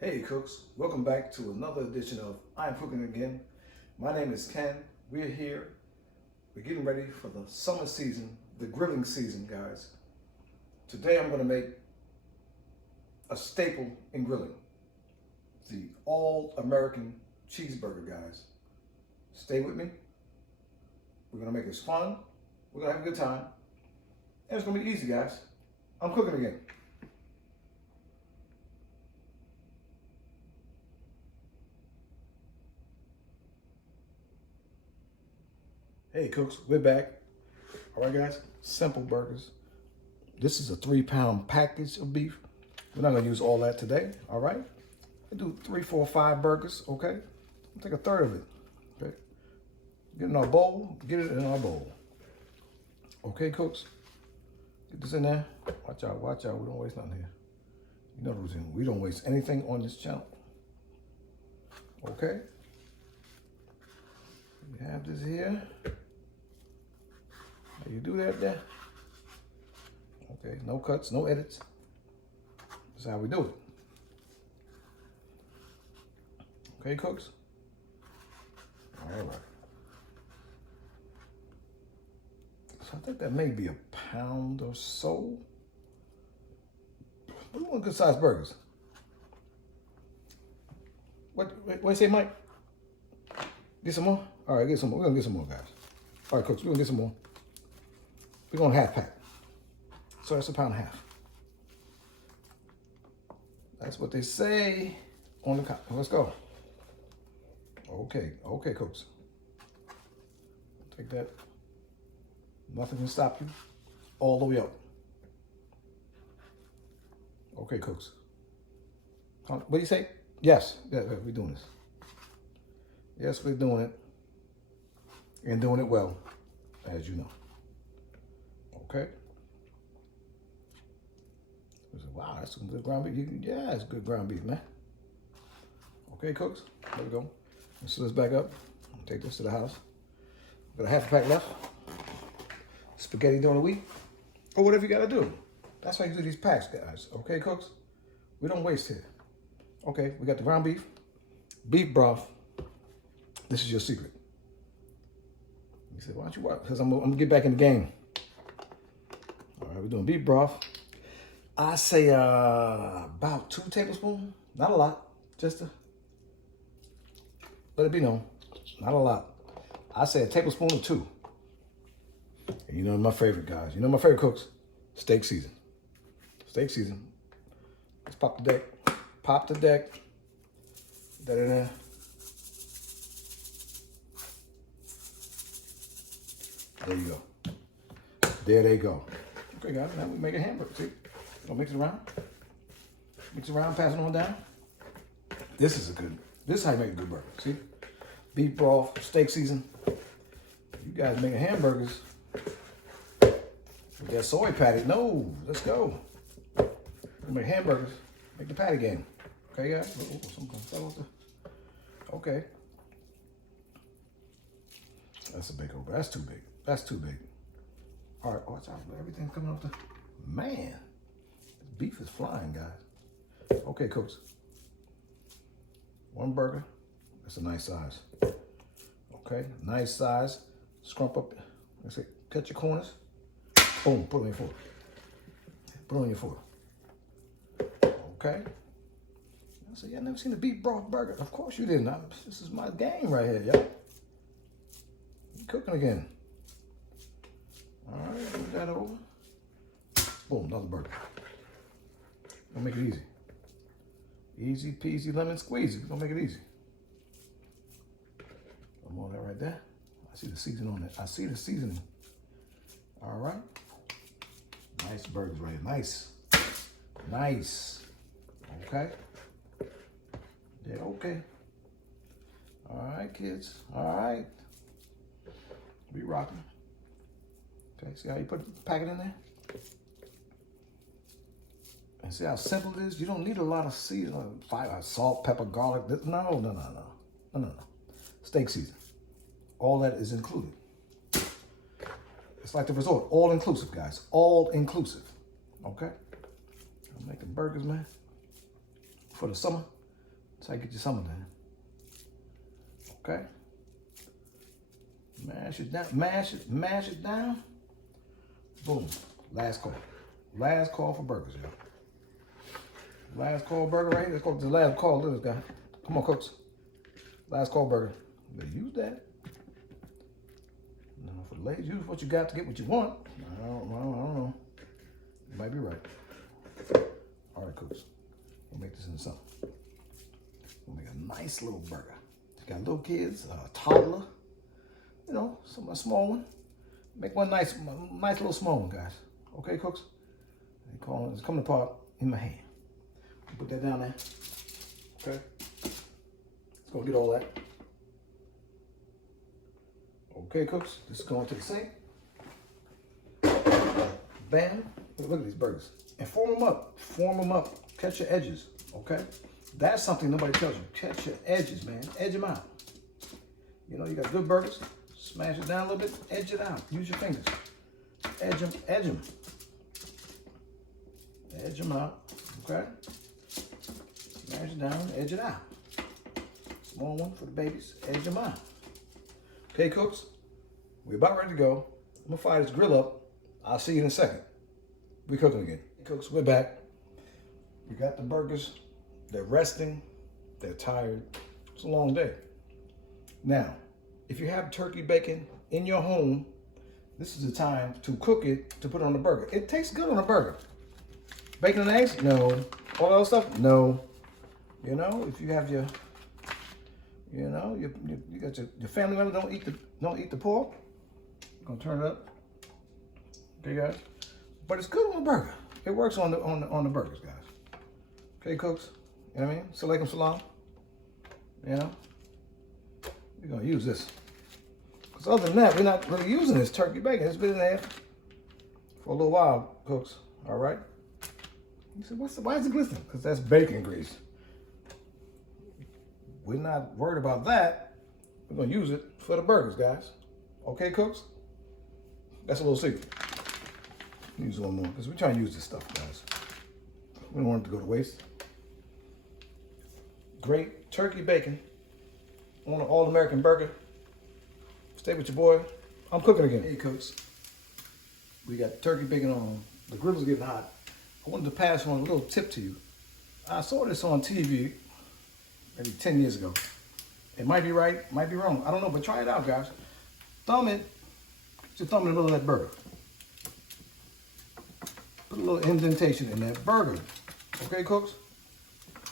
Hey cooks, welcome back to another edition of I'm Cooking Again. My name is Ken. We're here. We're getting ready for the summer season, the grilling season, guys. Today I'm going to make a staple in grilling, the all-American cheeseburger, guys. Stay with me. We're going to make this fun. We're going to have a good time. And it's going to be easy, guys. I'm cooking again. Hey cooks, we're back. All right guys, simple burgers. This is a 3-pound package of beef. We're not gonna use all that today, all right? I do 3, 4, 5 burgers, okay? I'll take a third of it, okay? Get it in our bowl, get it in our bowl. Okay cooks, get this in there. Watch out, we don't waste nothing here. You know the routine, we don't waste anything on this channel. Okay? We have this here. You do that there. Okay, no cuts, no edits. That's how we do it. Okay, cooks? All right. So I think that may be a pound or so. We want good sized burgers. What you say, Mike? Get some more? All right, get some more. We're gonna get some more, guys. All right, cooks, we're gonna get some more. We're going half pack. So that's a pound and a half. That's what they say on the cotton. Let's go. Okay, cooks. Take that. Nothing can stop you. All the way up. Okay, cooks. What do you say? Yes, we're doing this. Yes, we're doing it. And doing it well, as you know. Okay. Wow, that's some good ground beef. Yeah, it's good ground beef, man. Okay, cooks. There we go. Let's fill this back up. Take this to the house. Got a half a pack left. Spaghetti during the week. Or whatever you got to do. That's why you do these packs, guys. Okay, cooks? We don't waste here. Okay, we got the ground beef. Beef broth. This is your secret. You said, why don't you watch? Because I'm going to get back in the game. All right, we're doing beef broth. I say about 2 tablespoons. Not a lot, just to let it be known. Not a lot. I say a tablespoon or 2. And you know my favorite, guys. You know my favorite cooks? Steak season. Steak season. Let's pop the deck. Pop the deck. Put that in there. There you go. There they go. Okay, guys, now we make a hamburger. See? Gonna mix it around. Mix it around, pass it on down. This is how you make a good burger. See? Beef broth, steak season. You guys making hamburgers with that soy patty. No, let's go. We make hamburgers, make the patty game. Okay, guys? Something fell off the. Okay. That's a big over. That's too big. That's too big. All right, watch out. Everything's coming off the. Man, this beef is flying, guys. Okay, cooks. 1 burger. That's a nice size. Okay, nice size. Scrump up. Let's say, cut your corners. Boom, put it on your fork. Put it on your fork. Okay. I said, y'all never seen a beef broth burger? Of course you didn't. This is my game right here, y'all. Cooking again. All right, move that over. Boom, another burger. Gonna make it easy. Easy peasy lemon squeezy. Gonna make it easy. I'm on that right there. I see the seasoning on it. I see the seasoning. All right. Nice burgers right here. Nice. Nice. Okay. Yeah, okay. All right, kids. All right. Be rocking. Okay, see how you put the packet in there? And see how simple it is? You don't need a lot of seasoning, salt, pepper, garlic. No. Steak season. All that is included. It's like the resort, all inclusive, guys. All inclusive. Okay? I'm making burgers, man. For the summer. how you get your summer done. Okay? Mash it down, mash it down. Boom. Last call. Last call for burgers, y'all. Last call burger right here. Let's go to the last call. Look at this guy. Come on, cooks. Last call burger. You better use that. No, for the ladies, use what you got to get what you want. I don't know. You might be right. All right, cooks. We'll make this into something. We'll make a nice little burger. You got little kids, a toddler, you know, a small one. Make one nice little small one, guys. Okay, cooks? It's coming apart in my hand. Put that down there. Okay? Let's go get all that. Okay, cooks? This is going to the sink. Bam. Look at these burgers. And form them up. Form them up. Catch your edges. Okay? That's something nobody tells you. Catch your edges, man. Edge them out. You know, you got good burgers. Smash it down a little bit. Edge it out. Use your fingers. Edge them. Edge them. Edge them out. Okay? Smash it down. Edge it out. Small one for the babies. Edge them out. Okay, cooks? We're about ready to go. I'm going to fire this grill up. I'll see you in a second. We're cooking again. Cooks, we're back. We got the burgers. They're resting. They're tired. It's a long day. Now, if you have turkey bacon in your home, this is the time to cook it to put on the burger. It tastes good on a burger. Bacon and eggs? No. All that other stuff? No. You know, if you have your, you know, you got your family member don't eat the pork. I'm gonna turn it up. Okay, guys. But it's good on a burger. It works on the burgers, guys. Okay, cooks. You know what I mean? Salaikum salam. You know? We're gonna use this. Because other than that, we're not really using this turkey bacon. It's been in there for a little while, cooks. All right? You said, why is it glistening? Because that's bacon grease. We're not worried about that. We're gonna use it for the burgers, guys. Okay, cooks? That's a little secret. Use a little more, because we're trying to use this stuff, guys. We don't want it to go to waste. Great turkey bacon on an all-American burger. Stay with your boy. I'm cooking again. Hey, cooks. We got turkey bacon on. The grill is getting hot. I wanted to pass on a little tip to you. I saw this on TV maybe 10 years ago. It might be right, might be wrong. I don't know, but try it out, guys. Thumb it. Put your thumb in the middle of that burger. Put a little indentation in that burger. Okay, cooks?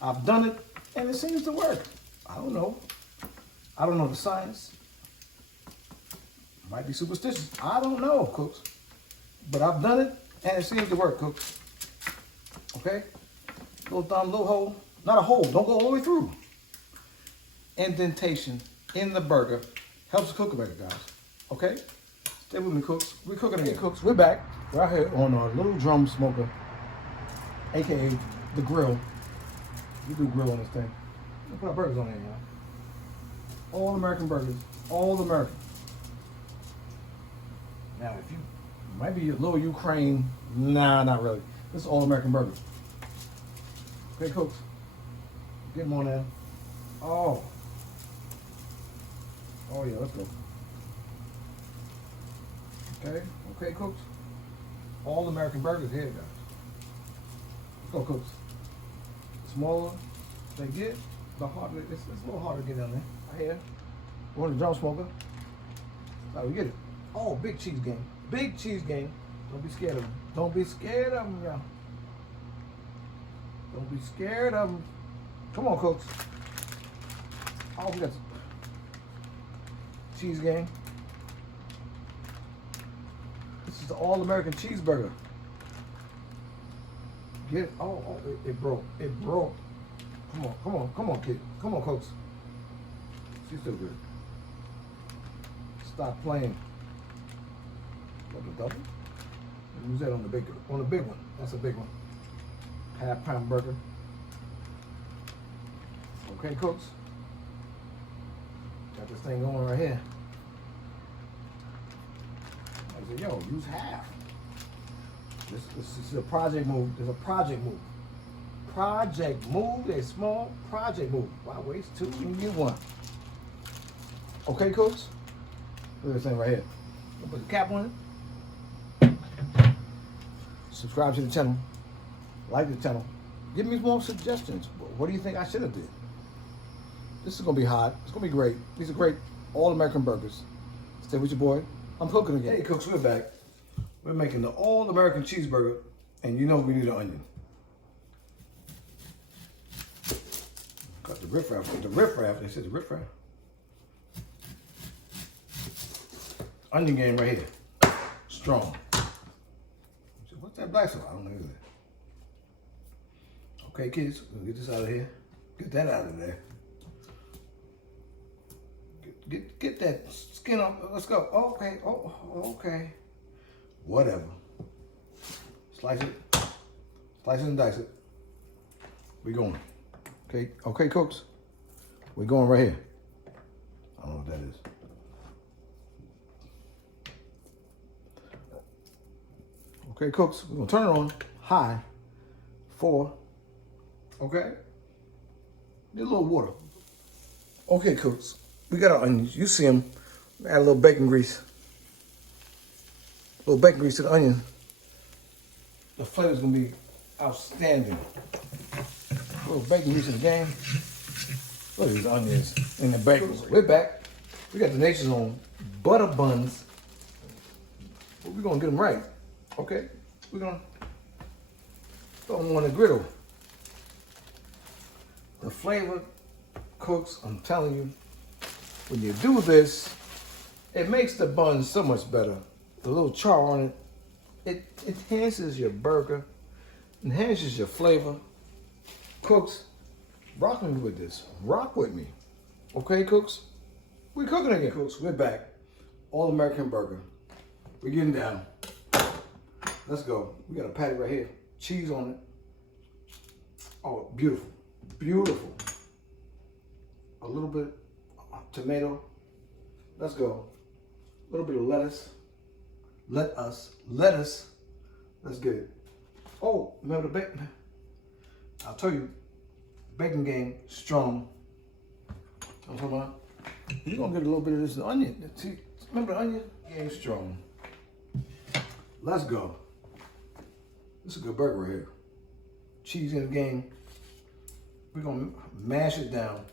I've done it, and it seems to work. I don't know. I don't know the science. Might be superstitious. I don't know, cooks. But I've done it, and it seems to work, cooks. Okay? Little thumb, little hole. Not a hole. Don't go all the way through. Indentation in the burger helps cook better, guys. Okay? Stay with me, cooks. We're cooking again. Hey, cooks, we're back. We're out here on our little drum smoker, a.k.a. the grill. We do grill on this thing. Let's put our burgers on there, y'all. All American burgers. All American. Now, if you might be a little Ukraine, nah, not really. This is all American burger. Okay, cooks. Get them on there. Oh. Oh, yeah, let's go. Okay, okay, cooks. All American burgers here, guys. Let's go, cooks. Smaller they get, the harder it's a little harder to get down there. Right here. We're on the drum smoker. That's how we get it. Oh, big cheese game. Big cheese game. Don't be scared of them. Don't be scared of them, y'all. Don't be scared of them. Come on, cooks. Oh, we got cheese game. This is the all-American cheeseburger. Get it. Oh, it broke. It broke. Come on, come on, come on, kid. Come on, cooks. She's still good. Stop playing. Double double. Use that on the big one. That's a big one. Half-pound burger. Okay, cooks. Got this thing going right here. I said, yo, use half. This is a project move. It's a project move. project move, a small project move. Why waste two when you get one? Okay, cooks? Look at this thing right here. I'll put the cap on it. Subscribe to the channel. Like the channel. Give me more suggestions. What do you think I should have did? This is going to be hot. It's going to be great. These are great all-American burgers. Stay with your boy. I'm cooking again. Hey, cooks, we're back. We're making the all-American cheeseburger, and you know we need an onion. Got the riffraff. The riffraff. They said the riffraff. Onion game right here. Strong. What's that black sauce? I don't know either. Okay, kids, we'll get this out of here. Get that out of there. Get that skin off. Let's go. Okay. Oh, okay. Whatever. Slice it. Slice it and dice it. We going. Okay, cooks. We're going right here. I don't know what that is. Okay, cooks. We're gonna turn it on high. 4. Okay. Need a little water. Okay, cooks. We got our onions. You see them. Add a little bacon grease. A little bacon grease to the onion. The flavor's gonna be outstanding. A little bacon grease in the game. Look at these onions and the bacon. We're back. We got the nation's own butter buns. But we're gonna get them right. Okay? We're gonna throw them on the griddle. The flavor, cooks, I'm telling you, when you do this, it makes the bun so much better. The little char on it, it enhances your burger, enhances your flavor. Cooks, rock me with this. Rock with me. Okay, cooks? We're cooking again. Cooks, we're back. All-American burger. We're getting down. Let's go. We got a patty right here. Cheese on it. Oh, beautiful. Beautiful. A little bit of tomato. Let's go. A little bit of lettuce. Lettuce. Let's get it. Oh, remember the bacon? I'll tell you, bacon game, strong. I'm talking about. You're gonna get a little bit of this onion. See, remember the onion? Game strong. Let's go. This is a good burger right here. Cheese in the game. We're gonna mash it down.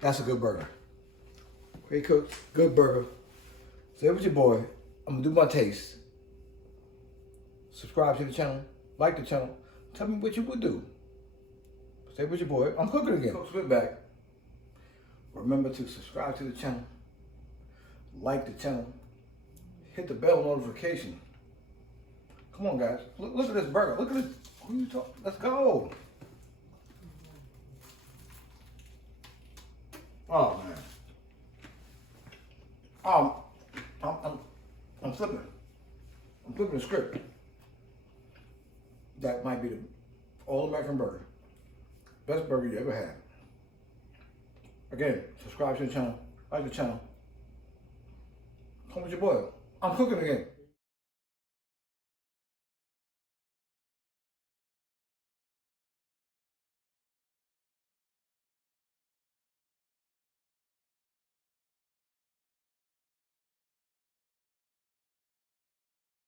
That's a good burger. Okay, cook, good burger. Stay with your boy. I'm gonna do my taste. Subscribe to the channel, like the channel. Tell me what you would do. Stay with your boy. I'm cooking again. Cooks, we're back. Remember to subscribe to the channel, like the channel, hit the bell notification. Come on, guys. Look at this burger. Look at this. Who you talking? Let's go. Oh man. I'm flipping. I'm flipping the script. That might be the all-American burger. Best burger you ever had. Again, subscribe to the channel, like the channel. Come with your boy. I'm cooking again.